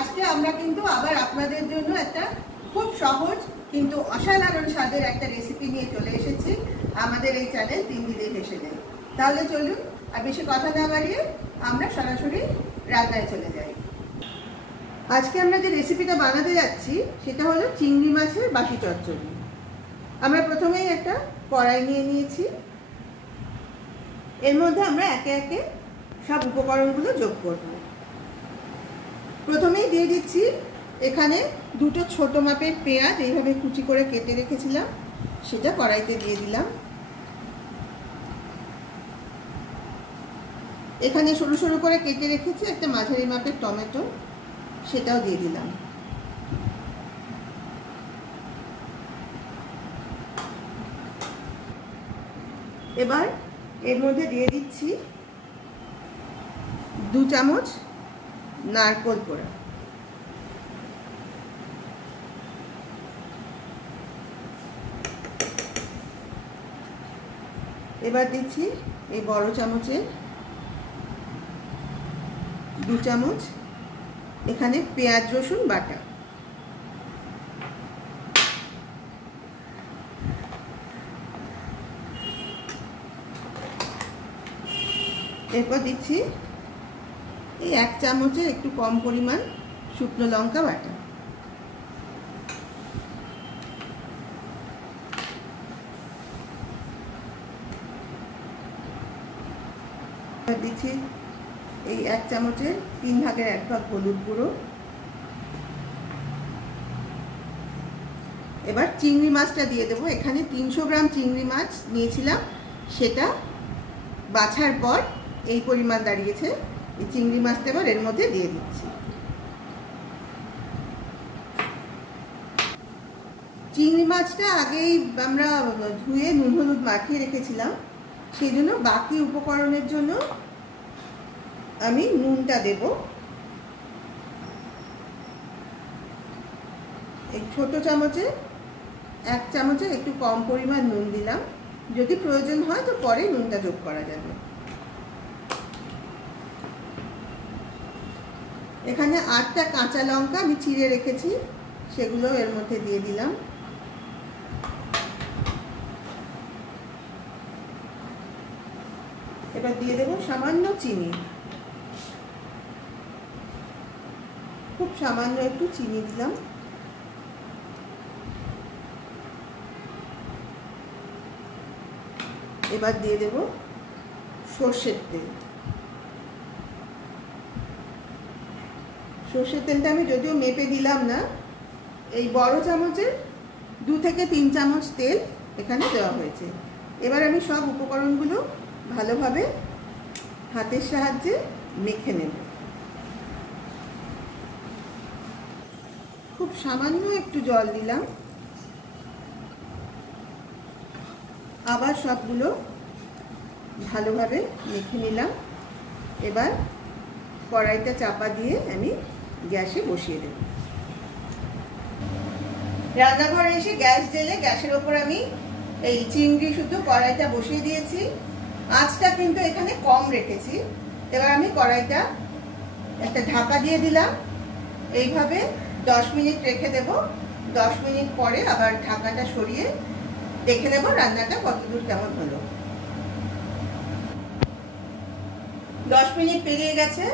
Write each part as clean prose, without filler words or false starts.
আজকে আমরা কিন্তু আবার আপনাদের জন্য একটা খুব সহজ কিন্তু অসাধারণ স্বাদের একটা রেসিপি নিয়ে চলে এসেছি আমাদের এই চ্যানেল 3 দিনে ভেসে যায়। তাহলে চলুন আর বেশি কথা না বাড়িয়ে আমরা সরাসরি রান্নায় চলে যাই। আজকে আমরা যে রেসিপিটা বানাতে যাচ্ছি সেটা হলো চিংড়ি মাছের বাটি চচ্চড়ি। আমরা প্রথমেই একটা কড়াই নিয়ে নিয়েছি, এর মধ্যে আমরা একে একে সব উপকরণগুলো যোগ করব। প্রথমেই দিয়ে দিচ্ছি এখানে দুটো ছোট মাপের পেঁয়াজ এইভাবে কুচি করে কেটে রেখেছিলাম, সেটা কড়াইতে দিয়ে দিলাম। এখানে সরু সরু করে কেটে রেখেছি একটা মাঝারি মাপের টমেটো, সেটাও দিয়ে দিলাম। এবার এর মধ্যে দিয়ে দিচ্ছি 2 চামচ নারকেল কোড়া, এবার দিচ্ছি এই বড় চামচের 2 চামচ এখানে পেঁয়াজ রসুন বাটা, এরপর দিচ্ছি এই 1 চামচের একটু কম পরিমাণ শুকনো লঙ্কা বাটা, দিচ্ছি এই 1 চামচের 3 ভাগের 1 ভাগ হলুদ গুঁড়ো। এবার চিংড়ি মাছটা দিয়ে দেবো। এখানে 300 গ্রাম চিংড়ি মাছ নিয়েছিলাম, সেটা বাছার পর এই পরিমাণ দাঁড়িয়েছে। এই চিংড়ি মাছটা এবার এর মধ্যে দিয়ে দিচ্ছি। চিংড়ি মাছটা আগেই আমরা ধুয়ে নুন হলুদ মাখিয়ে রেখেছিলাম, সেই জন্য বাকি উপকরণের জন্য আমি নুনটা দেব। এই ছোট চামচে 1 চামচে একটু কম পরিমাণ নুন দিলাম, যদি প্রয়োজন হয় তো পরে নুনটা যোগ করা যাবে। এখানে 8টা কাঁচা লঙ্কা আমি চিড়ে রেখেছি, সেগুলো এর মধ্যে দিয়ে দিলাম। এবার দিয়ে দেব সামান্য চিনি, খুব সামান্য একটু চিনি দিলাম। এবার দিয়ে দেব সর্ষের তেল। সর্ষের তেলটা আমি যদিও মেপে দিলাম না, এই বড় চামচের 2 থেকে 3 চামচ তেল এখানে দেওয়া হয়েছে। এবার আমি সব উপকরণগুলো ভালোভাবে হাতের সাহায্যে মেখে নেব। খুব সামান্য একটু জল দিলাম, আবার সবগুলো ভালোভাবে মেখে নিলাম। এবার কড়াইটা চাপা দিয়ে আমি গ্যাসে বসিয়ে দেব। রান্নাঘরে এসে গ্যাস জ্বেলে গ্যাসের ওপর আমি এই চিংড়ি শুধু কড়াইটা বসিয়ে দিয়েছি। আঁচটা কিন্তু এখানে কম রেখেছি। এবার আমি কড়াইটা একটা ঢাকা দিয়ে দিলাম, এইভাবে 10 মিনিট রেখে দেব। 10 মিনিট পরে আবার ঢাকাটা সরিয়ে দেখে নেব রান্নাটা কতদূর কেমন হলো। 10 মিনিট পেরিয়ে গেছে।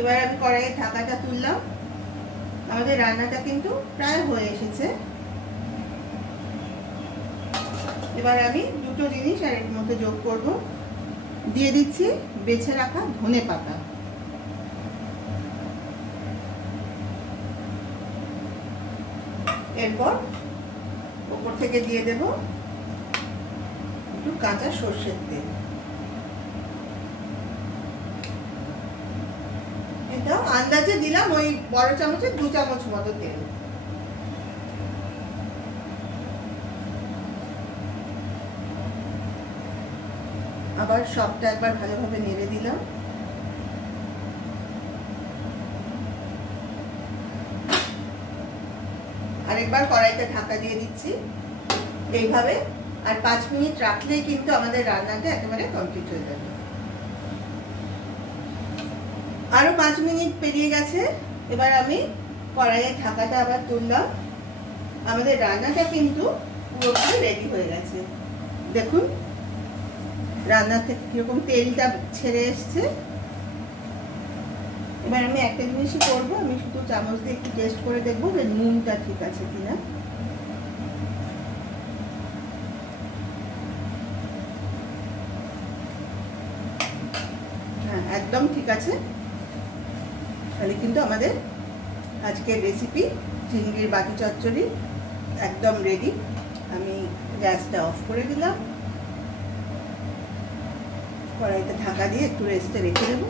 এবার আমি কড়াইয়ের ঢাকাটা তুললাম। আমাদের রান্নাটা কিন্তু প্রায় হয়ে এসেছে। এবার আমি দুটো জিনিস আর এর মধ্যে যোগ করব। দিয়ে দিচ্ছি বেছে রাখা ধনে পাতা, এরপর উপর থেকে দিয়ে দেব একটু কাঁচা সর্ষের তেল। এটা আন্দাজে দিলাম, ওই বড় চামচের 2 চামচ মতো তেল। আবার সবটা একবার ভালোভাবে নেড়ে দিলাম। আরেকবার কড়াইতে ঢাকা দিয়ে দিচ্ছি এইভাবে, আর 5 মিনিট রাখলেই কিন্তু আমাদের রান্নাটা একেবারে কমপ্লিট হয়ে যাবে। আরো 5 মিনিট পেরিয়ে গেছে। এবার আমি কড়াইয়ের ঢাকাটা আবার তুললাম। আমাদের রান্নাটা কিন্তু পুরোপুরি রেডি হয়ে গেছে। দেখুন রান্না থেকে কিরকম তেলটা ছেড়ে এসছে। এবার আমি একটা জিনিসই করবো, আমি শুধু চামচ দিয়ে একটু টেস্ট করে দেখবো যে নুনটা ঠিক আছে কিনা। হ্যাঁ, একদম ঠিক আছে। তাহলে কিন্তু আমাদের আজকের রেসিপি চিংড়ির বাটি চচ্চড়ি একদম রেডি। আমি গ্যাসটা অফ করে দিলাম, কড়াইতে ঢাকা দিয়ে একটু রেস্টে রেখে দেবো।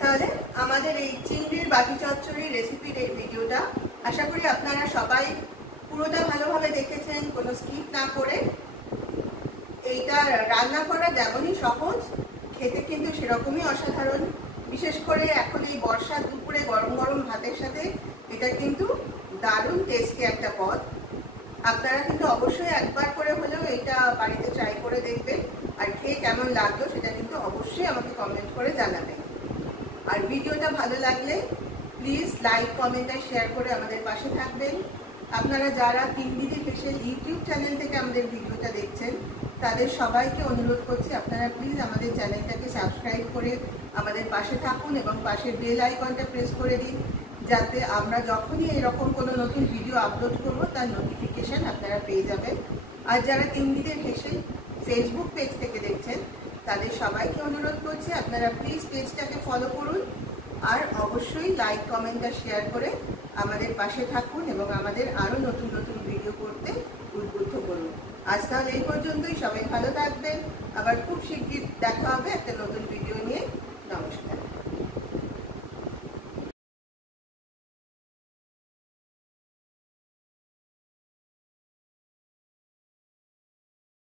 তাহলে আমাদের এই চিংড়ির বাটি চচ্চড়ির রেসিপির এই ভিডিওটা আশা করি আপনারা সবাই পুরোটা ভালোভাবে দেখেছেন, কোনো স্কিপ না করে। এইটা রান্না করা যেমনই সহজ, খেতে কিন্তু সেরকমই অসাধারণ। বিশেষ করে এখন এই বর্ষার দুপুরে গরম গরম ভাতের সাথে এটা কিন্তু দারুণ টেস্টি একটা পদ। আপনারা কিন্তু অবশ্যই একবার করে হলেও এটা বাড়িতে ট্রাই করে দেখবেন, আর খেয়ে কেমন লাগলো সেটা কিন্তু অবশ্যই আমাকে কমেন্ট করে জানাবেন। আর ভিডিওটা ভালো লাগলে প্লিজ লাইক, কমেন্ট আর শেয়ার করে আমাদের পাশে থাকবেন। আপনারা যারা তিন দিদি ফেসিয়াল ইউটিউব চ্যানেল থেকে আমাদের ভিডিওটা দেখছেন তাদের সবাইকে অনুরোধ করছি আপনারা প্লিজ আমাদের চ্যানেলটাকে সাবস্ক্রাইব করে আমাদের পাশে থাকুন এবং পাশের বেল আইকনটা প্রেস করে দিন, যাতে আমরা যখনই এরকম কোনো নতুন ভিডিও আপলোড করব তার নোটিফিকেশান আপনারা পেয়ে যাবেন। আর যারা তিন দিদির ফেসিয়াল ফেসবুক পেজ থেকে দেখছেন তাদের সবাইকে অনুরোধ করছি আপনারা প্লিজ পেজটাকে ফলো করুন, আর অবশ্যই লাইক, কমেন্ট আর শেয়ার করে আমাদের পাশে থাকুন এবং আমাদের আরও নতুন নতুন ভিডিও করতে উদ্বুদ্ধ করুন। আজ তাহলে এই পর্যন্তই। সবাই ভালো থাকবেন, আবার খুব শিগগির দেখা হবে একটা নতুন ভিডিও।